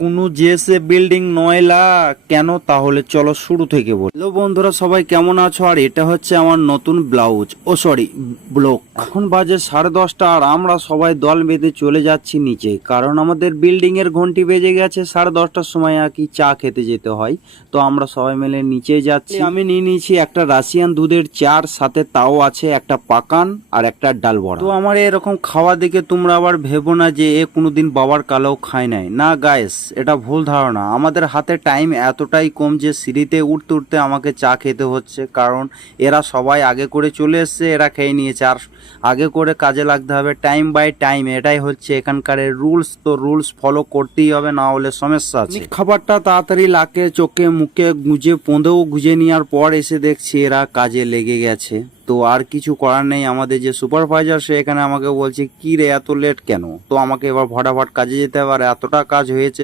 কোনো জেসে বিল্ডিং নয়লা কেন? তাহলে চলো শুরু থেকে বলি। হ্যালো বন্ধুরা, সবাই কেমন আছো? আর এটা হচ্ছে আমার নতুন ব্লাউজ, ব্লক। এখন বাজে 10:30 আর আমরা সবাই দল বেঁধে চলে যাচ্ছি নিচে, কারণ আমাদের বিল্ডিং এর ঘন্টি বেজে গেছে 10:30টার সময় আর কি চা খেতে যেতে হয়। তো আমরা সবাই মিলে নিচে যাচ্ছি। আমি নিয়ে নিয়েছি একটা রাশিয়ান দুধের চার, সাথে তাও আছে একটা পাকান আর একটা ডাল বড়া। তো আমার এরকম খাওয়া দেখে তোমরা আবার ভেবো না যে এ কোনোদিন বাবার কালেও খায় নাই। না গাইস, এটা ভুল ধারণা। আমাদের হাতে টাইম এতটাই কম যে সিঁড়িতে উঠতে উঠতে আমাকে চা খেতে হচ্ছে, কারণ এরা সবাই আগে করে চলে এসছে, এরা খেয়ে নিয়েছে। আর আগে করে কাজে লাগতে হবে, টাইম বাই টাইম, এটাই হচ্ছে এখানকার রুলস। তো রুলস ফলো করতেই হবে, না হলে সমস্যা আছে। খাবারটা তাড়াতাড়ি লাকে চোখে মুখে গুঁজে পোঁদেও গুঁজে নেওয়ার পর এসে দেখছি এরা কাজে লেগে গেছে। তো আর কিছু করার নেই, আমাদের যে সুপারভাইজার সে এখানে আমাকে বলছে কি রে এত লেট কেন। তো আমাকে এবার ফটাফট কাজে যেতে হবে, আর এতটা কাজ হয়েছে